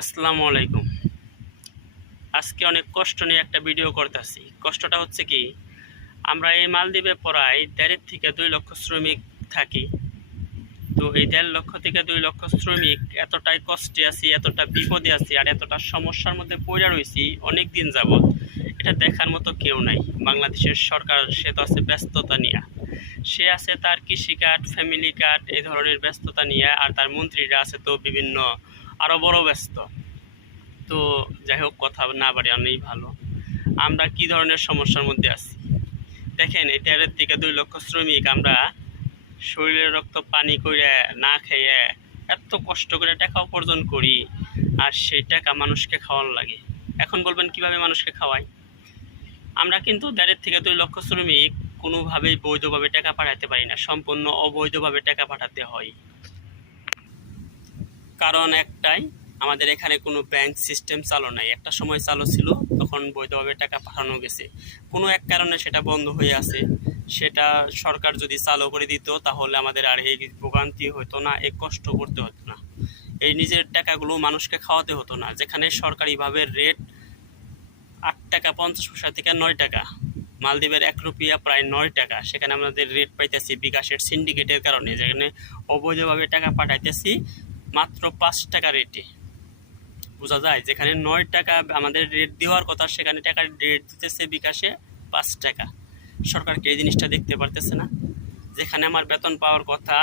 আসসালামু আলাইকুম। আজকে অনেক কষ্ট নিয়ে একটা ভিডিও করতেছি। কষ্টটা হচ্ছে কি, আমরা এই মালদ্বীপে প্রায় 1.5 থেকে 2 লক্ষ শ্রমিক থাকি। তো এই 1.5 লক্ষ থেকে 2 লক্ষ শ্রমিক এতটাই কষ্টে আছি, এতটা বিপদে আছি, আর এতটা সমস্যার মধ্যে পড়ে রয়েছি অনেক দিন যাবৎ। এটা দেখার মতো কেউ নাই। বাংলাদেশের সরকার সে তো আছে ব্যস্ততা নিয়ে, সে আছে তার কৃষি কার্ড, ফ্যামিলি কার্ড, এই ধরনের ব্যস্ততা নিয়ে, আর তার মন্ত্রীরা আছে তো বিভিন্ন আরো বড় ব্যস্ত। তো যাই হোক, কথা না বাড়ানোই ভালো। আমরা কি ধরনের সমস্যার মধ্যে আছি দেখেন। এই 1.5 থেকে 2 লক্ষ শ্রমিক আমরা শরীরের রক্ত পানি করে না খেয়ে এত কষ্ট করে টাকা উপার্জন করি, আর সেই টাকা মানুষকে খাওয়ানো লাগে। এখন বলবেন কিভাবে মানুষকে খাওয়াই? আমরা কিন্তু 1.5 থেকে 2 লক্ষ শ্রমিক কোনোভাবেই বৈধভাবে টাকা পাঠাতে পারি না, সম্পূর্ণ অবৈধভাবে টাকা পাঠাতে হয়। কারণ একটাই, আমাদের এখানে কোনো ব্যাংক সিস্টেম চালু নাই। একটা সময় চালু ছিল, তখন বৈধভাবে টাকা পাঠানো গেছে। কোনো এক কারণে সেটা বন্ধ হয়ে আছে। সেটা সরকার যদি চালু করে দিত, তাহলে আমাদের আর এই ভোগান্তি হতো না, এই কষ্ট করতে হতো না, এই নিজের টাকাগুলো মানুষকে খাওয়াতে হতো না। যেখানে সরকারিভাবে রেট 8 টাকা 50 পয়সা থেকে 9 টাকা, মালদ্বীপের 1 রুপিয়া প্রায় 9 টাকা, সেখানে আমাদের রেট পাইতেছি বিকাশের সিন্ডিকেটের কারণে, যেখানে অবৈধভাবে টাকা পাঠাইতেছি মাত্র 5 টাকা রেটে। বোঝা যায়, যেখানে 9 টাকা আমাদের রেট দেওয়ার কথা, সেখানে টাকার রেট দিতেছে বিকাশে 5 টাকা। সরকারকে এই জিনিসটা দেখতে পারতেছে না। যেখানে আমার বেতন পাওয়ার কথা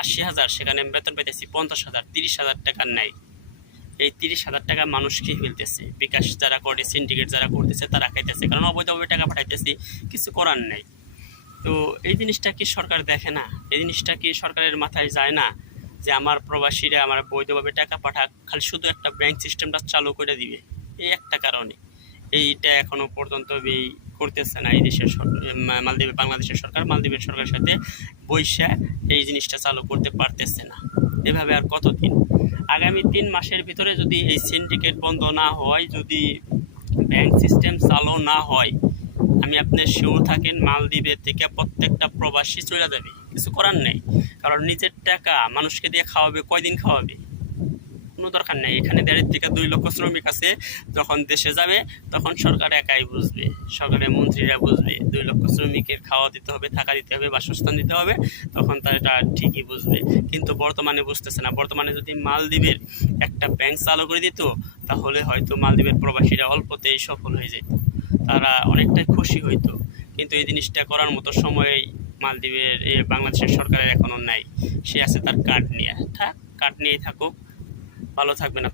80,000, সেখানে আমি বেতন পাইতেছি 50,000, 30,000 টাকার নাই। এই 30,000 টাকা মানুষ খেয়ে ফেলতেছে। বিকাশ যারা করে, সিন্ডিকেট যারা করতেছে, তারা খাইতেছে, কারণ অবৈধভাবে টাকা পাঠাইতেছি, কিছু করার নেই। তো এই জিনিসটা কি সরকার দেখে না? এই জিনিসটা কি সরকারের মাথায় যায় না যে আমার প্রবাসীরা আমার বৈধভাবে টাকা পাঠাক, খালি শুধু একটা ব্যাংক সিস্টেমটা চালু করে দিবে? এই একটা কারণে এইটা এখনো পর্যন্ত করতেছে না এই দেশের মালদ্বীপের বাংলাদেশের সরকার মালদ্বীপের সরকারের সাথে বৈশা এই জিনিসটা চালু করতে পারতেছে না। এভাবে আর কতদিন? আগামী 3 মাসের ভিতরে যদি এই সিন্ডিকেট বন্ধ না হয়, যদি ব্যাংক সিস্টেম চালু না হয়, আমি আপনার শিওর থাকেন মালদ্বীপের থেকে প্রত্যেকটা প্রবাসী চলে যাবে। কিছু করার নেই, কারণ নিজের টাকা মানুষকে দিয়ে খাওয়াবে, কয়দিন খাওয়াবে? কোনো দরকার নেই। এখানে 1.5 থেকে 2 লক্ষ শ্রমিক আছে, যখন দেশে যাবে তখন সরকার একাই বুঝবে, সরকারের মন্ত্রীরা বুঝবে 2 লক্ষ শ্রমিকের খাওয়া দিতে হবে, থাকা দিতে হবে, বাসস্থান দিতে হবে, তখন তারা এটা ঠিকই বুঝবে। কিন্তু বর্তমানে বুঝতেছে না। বর্তমানে যদি মালদ্বীপের একটা ব্যাংক চালু করে দিত, তাহলে হয়তো মালদ্বীপের প্রবাসীরা অল্পতেই সফল হয়ে যেত, তারা অনেকটাই খুশি হইতো। কিন্তু এই জিনিসটা করার মতো সময় মালদ্বীপের বাংলাদেশের সরকারের এখনো নাই। সে আছে তার কার্ড নিয়ে, কার্ড নিয়েই থাকুক, ভালো থাকবেন।